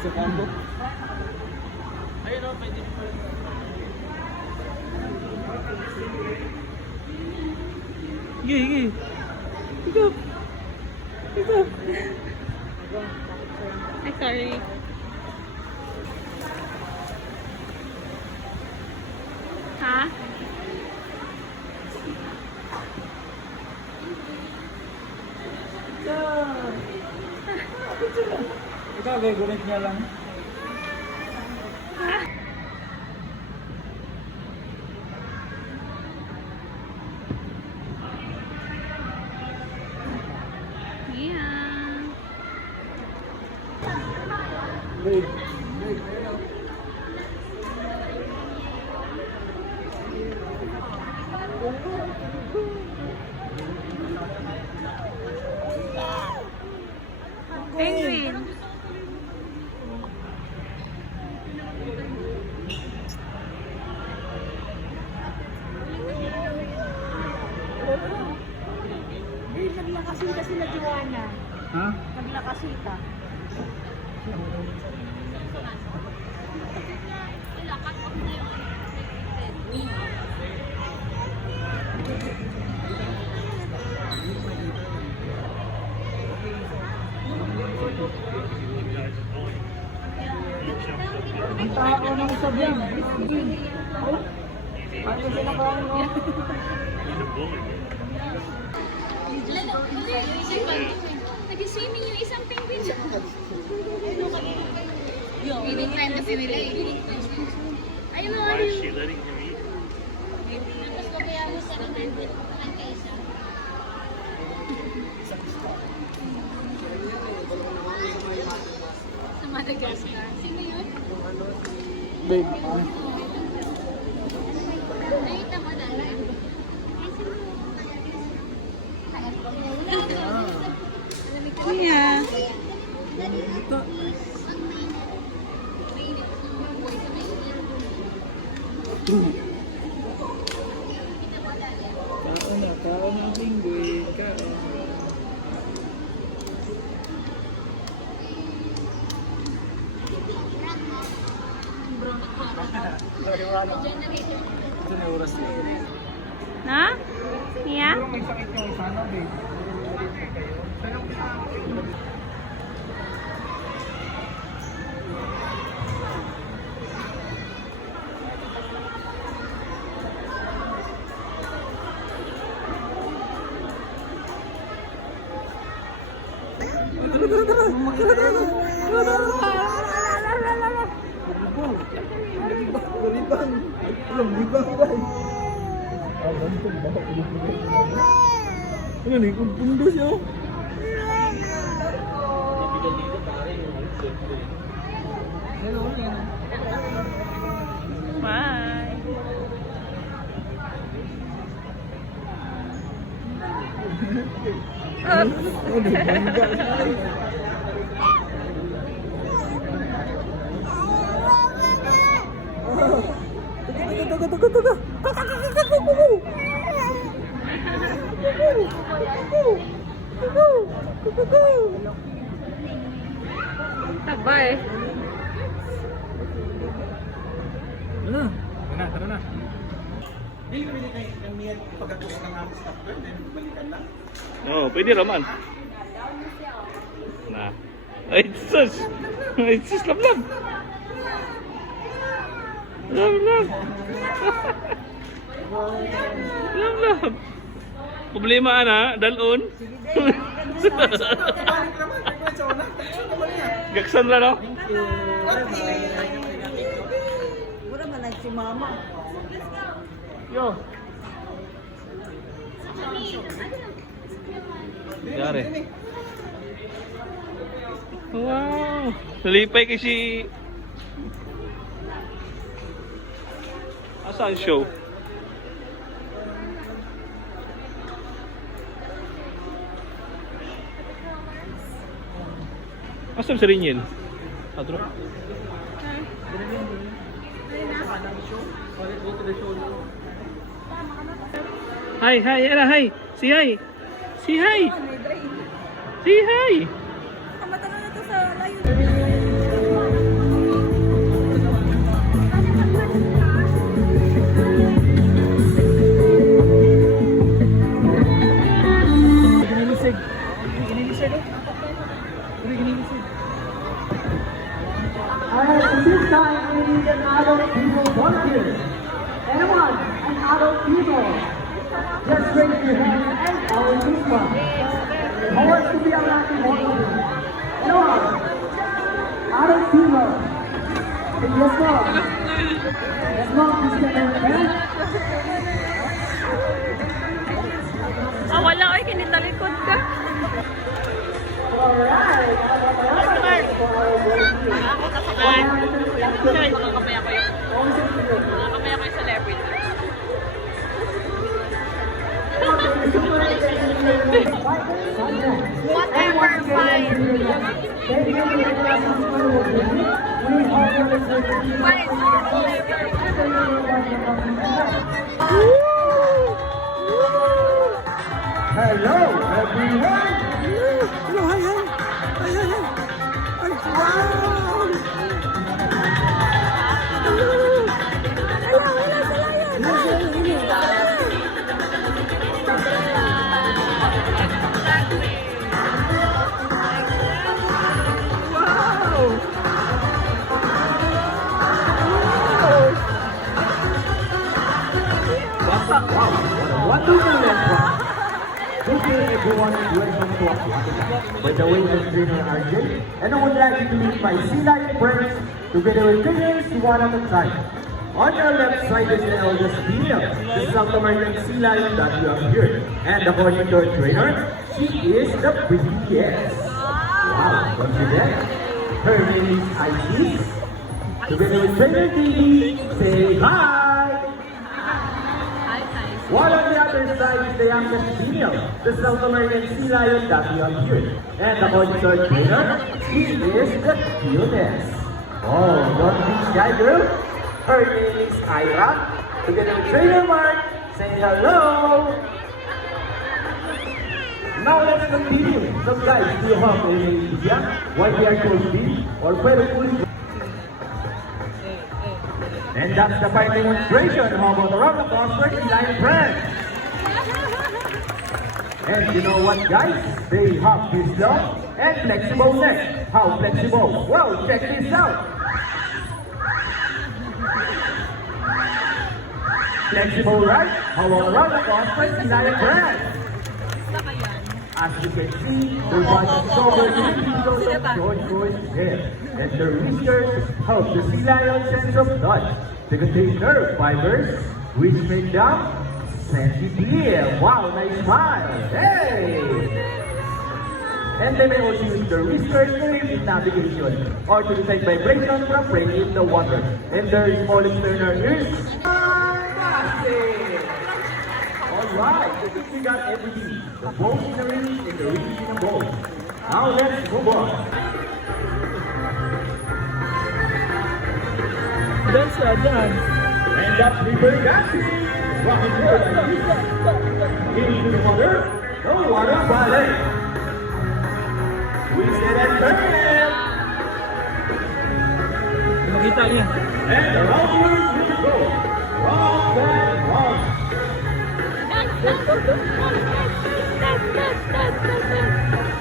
sa kampo. Ayun o, pwede mo. Sige. Higap. Higap. Ay, sorry. Ha? Ikaw, gulit niya lang. Yeah. Wait. Penguin. Naglakasita sila, Joanna. Ha? Naglakasita. Ang tao ng sabihin. Oh. Ano sila ka ano? Nag-swimming yung isang penguin. Feeding time kasi nila eh. Ayun o, Why is she letting him eat? tapos babayaran mo sa penguin. Ang kaisa. Sa Madagascar. Sino yun? Babe. Nakita mo na lang. Kuya. Ito. Kaon na penguin. Kaon. Ito na oras yun. Ha? Mia? Pero may sakit yung sana, babe. Libang. Libang guys. Ano nih, kung pundos yun. Bye. Tabay. Ano? Tara na. No, pwede raman. Nah. Ay, sus! Ay, sus, lablab! Lablab! Lablab! Problema ana, dalon. Gaksan lang, no? Wala man na si mama. Yo! Yari. Wow! Nalipay kasi... Asan show? Asan si Rinil? Adro? Hi, hi, Era, hi! Si hi! Si hi! Si hi! Matagal na to sa layo. adult people volunteers? Anyone? An adult people? Just raise your hand and I will choose one. Who wants to be a lucky volunteer? Anyone? Adult people? Yes, ma'am. Yes, ma'am. Please get your hand. Ah, wala. Ay, kinitalikod ka. Alright. Makakapaya ko yung celebrity. Whatever, fine. Hello, everyone. Hello, hi, hi. Hi, hi, hi. Wow. Wonderful restaurant. Good day everyone and welcome to Aquatica. By the way, I'm trainer RJ and I would like you to meet my sea lion friends together with trainers one at a time. On our left side is the eldest female, the South American sea lion that you have here. And according to our trainer, she is the prettiest. Wow, confident. Her name is Isis. Together with trainer TV, say hi! While on the other side is the youngest female, the South American sea lion that we have here. And according to our trainer, she is the cutest. Oh, don't be shy, girl. Her name is Ira. Together with trainer Mark, say hello. Now let's continue. So guys, do you have any idea why they are called big or very cool? And that's the fine demonstration. How about around the concert in line friends? And you know what, guys? They have this long and flexible neck. How flexible? Well, check this out. Flexible, right? How about around the concert in line friends? As you can see, their body is covered with pieces of joint hair, and their whiskers help the sea lion's sense of touch. They contain nerve fibers, which make them sensitive. Wow, nice smile! Hey! And they may also use their whiskers to aid in navigation or to detect vibration from prey in the water. And their small external ears. Alright, I think we got everything. The balls in the ring and the ring in the ball. Now let's move on. Dance na, dance. And that's river dancing. Rock and roll like this. Into the water ballet. We say that turn. Makita niya. And the rounders will go. Round and round.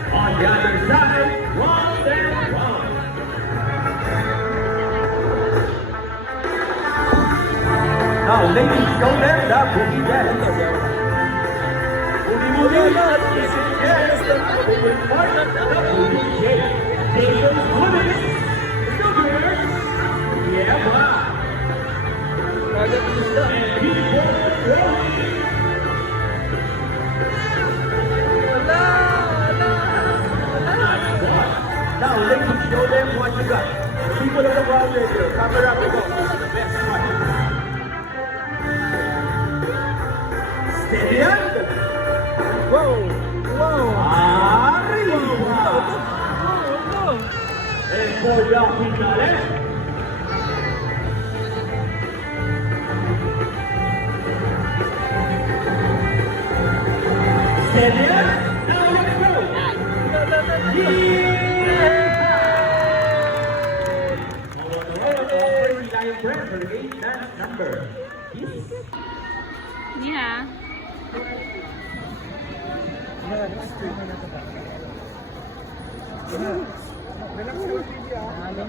On the other side, round and round. Now, ladies, show them the boogie dance. Boogie boogie, yes, the boogie part of the boogie shake. Jason Woodis, Sugars, yeah, wow. And people rolling. Now, ladies, show them what you got. The people of the world radio, camera will go to the best one. Steady up. Wow! Wow! Arriba. El pollo finales. Steady up. Now let's go. Number. Yeah.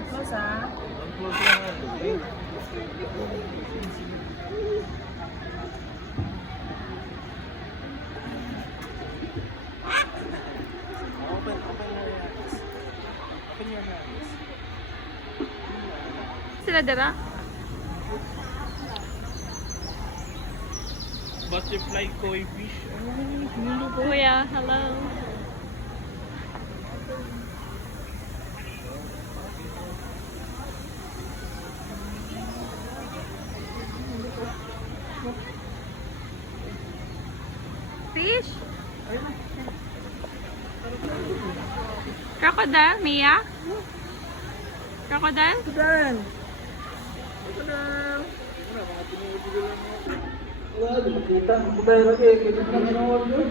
Close, ah. dira? Butterfly koi fish. Kuya, hello. Fish? Crocodile, Mia? Crocodile? Dan. Wala, di makita. Kubayar lagi. Kita na manood yun.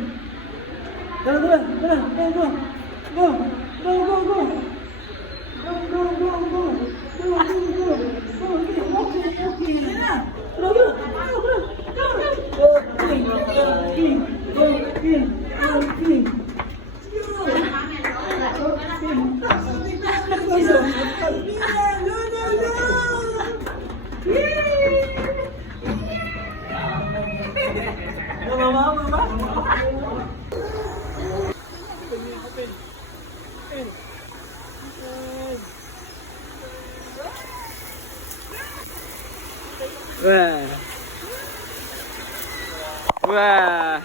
Tara, tara, tara. Go, go. Go, go, go, go. Go, go, go, go. Go, go, go. Go, okay, okay, okay. Tara, tara, tara. Go, go. Go, king. Go, king. Go, king. Go, king. Wah. Wah.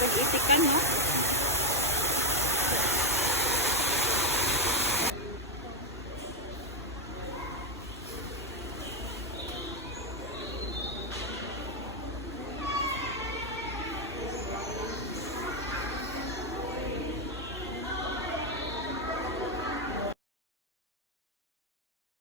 Nag-isikan, no?